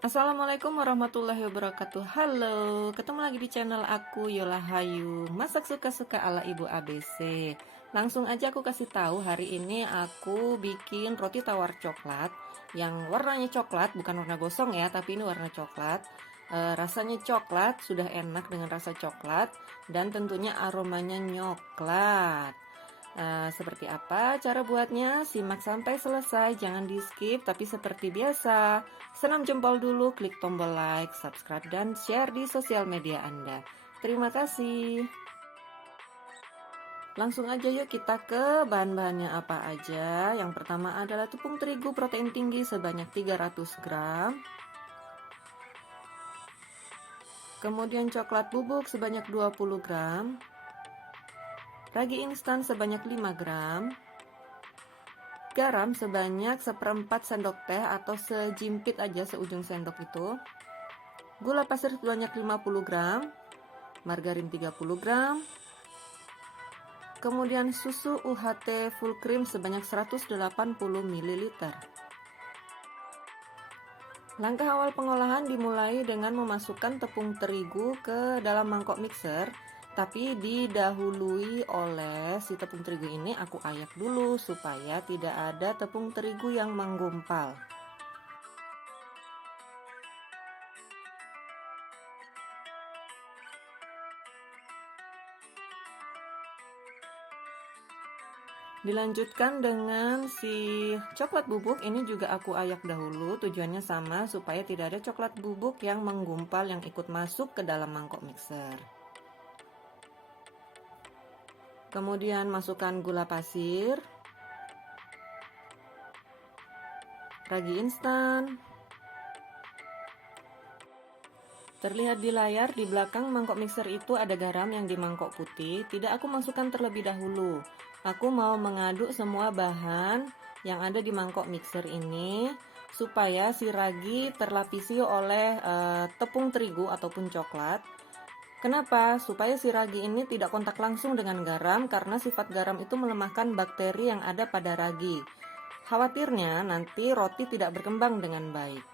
Assalamualaikum warahmatullahi wabarakatuh. Halo, ketemu lagi di channel aku Yola Hayu. Masak suka-suka ala Ibu ABC. Langsung aja aku kasih tahu, hari ini aku bikin roti tawar coklat yang warnanya coklat, bukan warna gosong ya, tapi ini warna coklat. Rasanya coklat, sudah enak dengan rasa coklat dan tentunya aromanya nyoklat. Seperti apa cara buatnya? Simak sampai selesai, jangan di skip. Tapi seperti biasa, senam jempol dulu, klik tombol like, subscribe, dan share di sosial media Anda. Terima kasih. Langsung aja yuk kita ke bahan-bahannya apa aja. Yang pertama adalah tepung terigu protein tinggi sebanyak 300 gram. Kemudian coklat bubuk sebanyak 20 gram. Ragi instan sebanyak 5 gram. Garam sebanyak 1/4 sendok teh atau sejimpit aja, seujung sendok itu. Gula pasir sebanyak 50 gram. Margarin 30 gram. Kemudian susu UHT full cream sebanyak 180 ml. Langkah awal pengolahan dimulai dengan memasukkan tepung terigu ke dalam mangkok mixer, tapi didahului oleh si tepung terigu ini aku ayak dulu supaya tidak ada tepung terigu yang menggumpal. Dilanjutkan dengan si coklat bubuk, ini juga aku ayak dahulu, tujuannya sama supaya tidak ada coklat bubuk yang menggumpal yang ikut masuk ke dalam mangkok mixer. Kemudian masukkan gula pasir, ragi instan. Terlihat di layar di belakang mangkok mixer itu ada garam yang di mangkok putih. Tidak aku masukkan terlebih dahulu. Aku mau mengaduk semua bahan yang ada di mangkok mixer ini supaya si ragi terlapisi oleh tepung terigu ataupun coklat. Kenapa? Supaya si ragi ini tidak kontak langsung dengan garam, karena sifat garam itu melemahkan bakteri yang ada pada ragi. Khawatirnya nanti roti tidak berkembang dengan baik.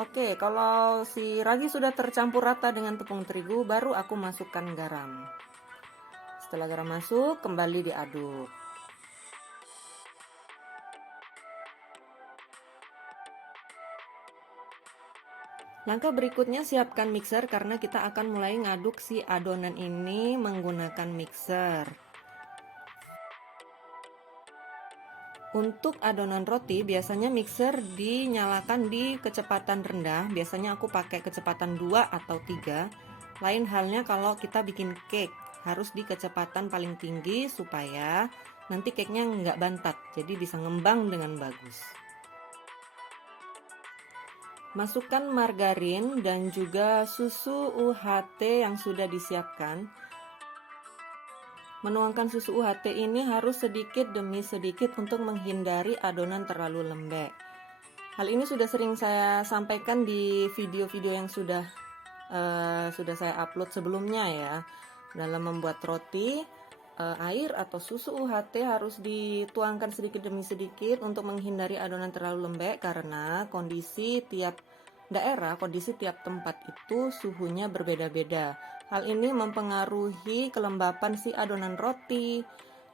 Oke, kalau si ragi sudah tercampur rata dengan tepung terigu, baru aku masukkan garam. Setelah garam masuk, kembali diaduk. Langkah berikutnya, siapkan mixer karena kita akan mulai ngaduk si adonan ini menggunakan mixer. Untuk adonan roti, biasanya mixer dinyalakan di kecepatan rendah. Biasanya aku pakai kecepatan 2 atau 3. Lain halnya kalau kita bikin cake, harus di kecepatan paling tinggi supaya nanti cake-nya nggak bantat, jadi bisa ngembang dengan bagus. Masukkan margarin dan juga susu UHT yang sudah disiapkan. Menuangkan susu UHT ini harus sedikit demi sedikit untuk menghindari adonan terlalu lembek. Hal ini sudah sering saya sampaikan di video-video yang sudah saya upload sebelumnya ya. Dalam membuat roti, air atau susu UHT harus dituangkan sedikit demi sedikit untuk menghindari adonan terlalu lembek, karena kondisi tiap daerah, kondisi tiap tempat itu suhunya berbeda-beda. Hal ini mempengaruhi kelembapan si adonan roti.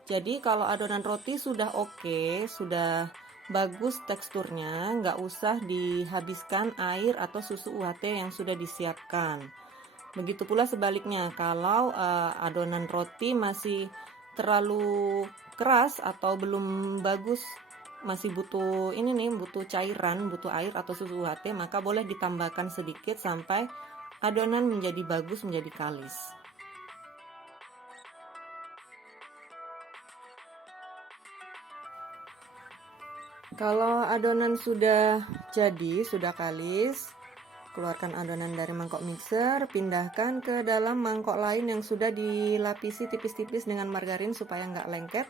Jadi kalau adonan roti sudah oke, sudah bagus teksturnya, nggak usah dihabiskan air atau susu UHT yang sudah disiapkan. Begitu pula sebaliknya, kalau adonan roti masih terlalu keras atau belum bagus, masih butuh ini nih, butuh cairan, butuh air atau susu UHT, maka boleh ditambahkan sedikit sampai adonan menjadi bagus, menjadi kalis. Kalau adonan sudah jadi, sudah kalis, keluarkan adonan dari mangkok mixer, pindahkan ke dalam mangkok lain yang sudah dilapisi tipis-tipis dengan margarin supaya nggak lengket.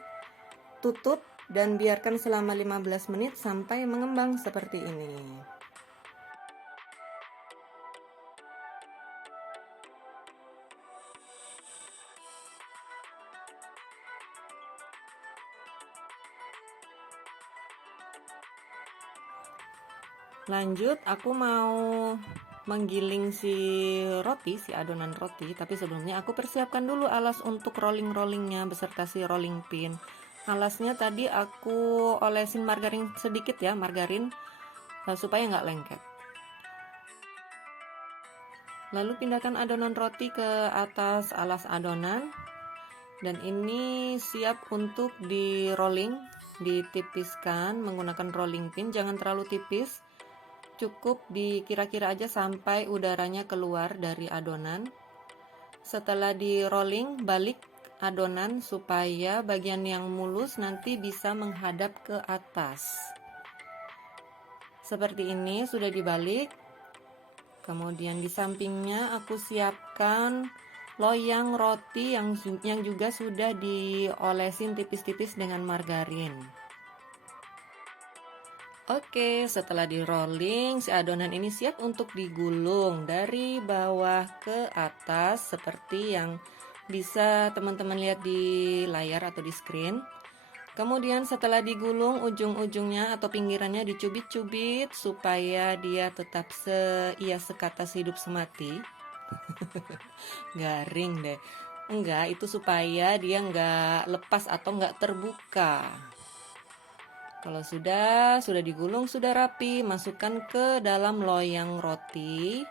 Tutup dan biarkan selama 15 menit sampai mengembang seperti ini. Lanjut, aku mau menggiling si adonan roti, tapi sebelumnya aku persiapkan dulu alas untuk rolling-rollingnya beserta si rolling pin. Alasnya tadi aku olesin margarin sedikit ya, supaya nggak lengket. Lalu pindahkan adonan roti ke atas alas adonan, dan ini siap untuk di rolling, ditipiskan menggunakan rolling pin. Jangan terlalu tipis, cukup dikira-kira aja sampai udaranya keluar dari adonan. Setelah di rolling, balik adonan supaya bagian yang mulus nanti bisa menghadap ke atas. Seperti ini sudah dibalik. Kemudian di sampingnya aku siapkan loyang roti yang juga sudah diolesin tipis-tipis dengan margarin. Oke, setelah di rolling, si adonan ini siap untuk digulung dari bawah ke atas seperti yang bisa teman-teman lihat di layar atau di screen. Kemudian setelah digulung, ujung-ujungnya atau pinggirannya dicubit-cubit supaya dia tetap sekata hidup semati. Garing deh. Enggak, itu supaya dia enggak lepas atau enggak terbuka. Kalau sudah digulung, sudah rapi, masukkan ke dalam loyang roti.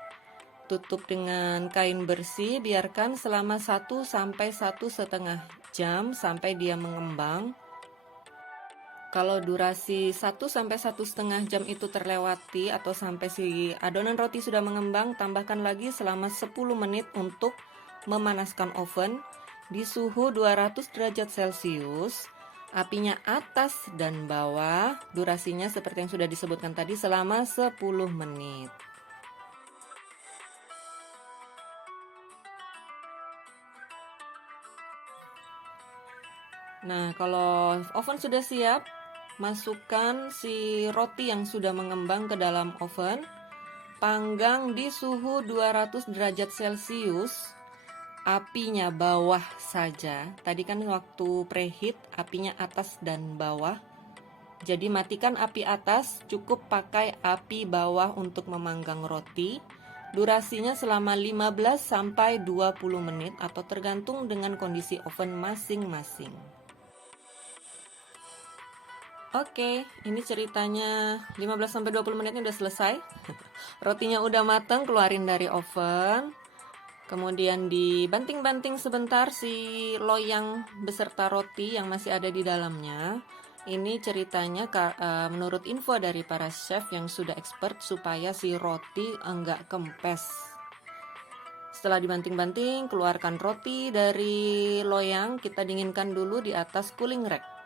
Tutup dengan kain bersih, biarkan selama 1 sampai 1,5 jam sampai dia mengembang. Kalau durasi 1 sampai 1,5 jam itu terlewati atau sampai si adonan roti sudah mengembang, tambahkan lagi selama 10 menit untuk memanaskan oven di suhu 200 derajat Celcius. Apinya atas dan bawah, durasinya seperti yang sudah disebutkan tadi selama 10 menit. Nah, kalau oven sudah siap, masukkan si roti yang sudah mengembang ke dalam oven. Panggang di suhu 200 derajat Celcius. Apinya bawah saja. Tadi kan waktu preheat apinya atas dan bawah. Jadi matikan api atas, cukup pakai api bawah untuk memanggang roti. Durasinya selama 15 sampai 20 menit atau tergantung dengan kondisi oven masing-masing. Oke, ini ceritanya 15-20 menitnya udah selesai. Rotinya udah matang, keluarin dari oven. Kemudian dibanting-banting sebentar si loyang beserta roti yang masih ada di dalamnya. Ini ceritanya menurut info dari para chef yang sudah expert supaya si roti enggak kempes. Setelah dibanting-banting, keluarkan roti dari loyang, kita dinginkan dulu di atas cooling rack.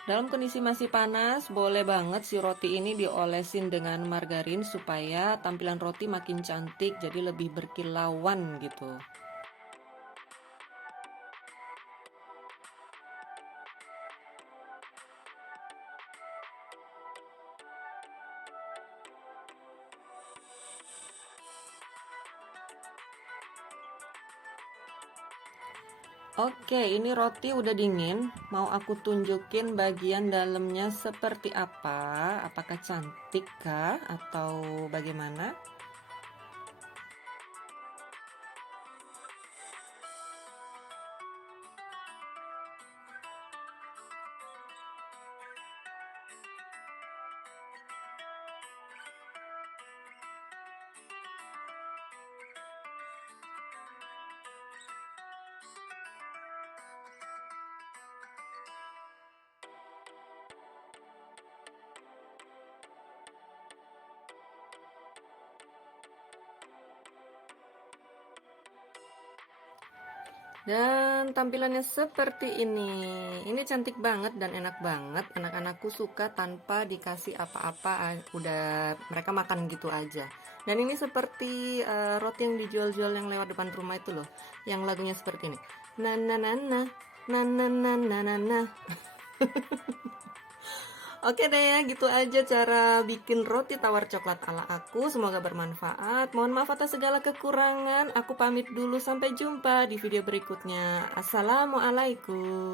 Dalam kondisi masih panas, boleh banget si roti ini diolesin dengan margarin supaya tampilan roti makin cantik, jadi lebih berkilauan gitu. Oke, ini roti udah dingin. Mau aku tunjukin bagian dalamnya seperti apa? Apakah cantik kah atau bagaimana? Dan tampilannya seperti ini. Ini cantik banget dan enak banget. Anak-anakku suka tanpa dikasih apa-apa, udah mereka makan gitu aja. Dan ini seperti roti yang dijual-jual yang lewat depan rumah itu loh, yang lagunya seperti ini. Na na na na na na na na na na. Oke deh ya, gitu aja cara bikin roti tawar coklat ala aku. Semoga bermanfaat. Mohon maaf atas segala kekurangan. Aku pamit dulu, sampai jumpa di video berikutnya. Assalamualaikum.